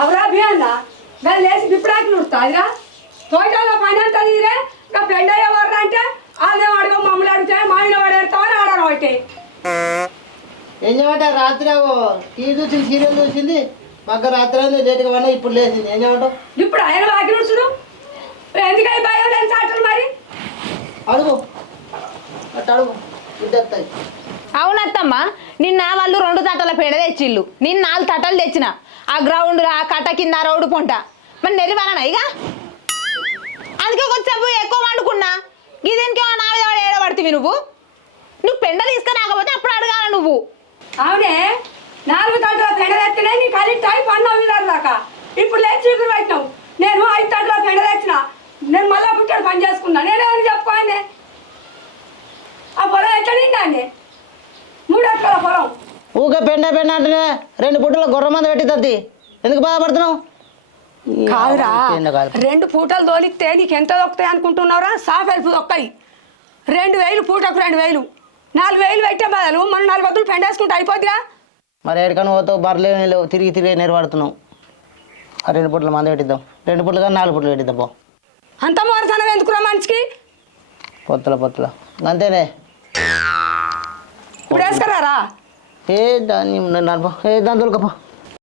అవరా బియ్యన్నా దాన్ని లేచి పిప్పుడాకి నుడుతుందిరా తోటలో పని అంటుంది రే ఇంకా ఫ్రెండ్ అయ్యేవారు అంటే అదే వాడుకో మమ్మల్ని అడిగితే మా ఆయన వాడేస్తామని ఆడడం ఒకటి ఏం చేయమంటే రాత్రి టీవీ చూసింది సీరియల్ చూసింది మాకు రాత్రి అయింది లేట్గా వన్నా ఇప్పుడు లేచింది ఏం చేయమంటావు ఇప్పుడు ఆయన వాకి నుడుచుడు ఎందుకని భయం లేని చాటలు మరి అడుగు అట్ట అడుగు ఇద్దరు అవునత్తమ్మ నిన్న వాళ్ళు 2 తట్టల పేడ తెచ్చిళ్ళు నేను 4 తట్టలు తెచ్చిన ఆ గ్రౌండ్ ఆ కట్ట కింద రోడ్డు పొంట మరి నెరివాలనా ఇక అందుకే కొంచెంసేపు ఎక్కువ వండుకున్నా ఇదేంకేమో నా మీద ఏడబడుతుంది నువ్వు పెండ తీసుకురాకపోతే అప్పుడు అడగాల నువ్వు అవునే 4 తట్ల పెండ తెచ్చినా నీ కలిసి టైప్ అన్నావు వీరారు దాకా ఇప్పుడు లేచి చీకులు పెట్టినావు నేను 5 తట్ల పెండ తెచ్చిన నేను మళ్ళీ పుట్టాడు పని చేసుకున్నా నేనేమని చెప్పుకోండి ఆ పొలం ఎట్లా నిండాండి 3 ఎకరాల పొలం ఊకే పెండ అంటేనే 2 పూటల గొర్రె మంది పెట్టిద్ది ఎందుకు బాధపడుతున్నావు కాదురా 2 పూటలు తోలిస్తే నీకు ఎంత దొక్కుతాయి అనుకుంటున్నావురా సాఫ్ హెల్ప్ దొక్కాయి 2000 పూటకు 2000 4000 పెట్టే బదులు మనం 4 బదులు పెండేసుకుంటే అయిపోద్దిగా మరి ఎక్కడికైనా పోతావు బర్రెలు తిరిగి నెరవాడుతున్నావు ఆ 2 పూటల మంది పెట్టిద్దాం 2 పూటలు కానీ 4 పూటలు పెట్టిద్దాం పో అంత మోరసనం ఎందుకురా మనిషికి పొత్తుల అంతేనే ఇప్పుడు వేసుకురారా దాన్ని దాని దొరకపో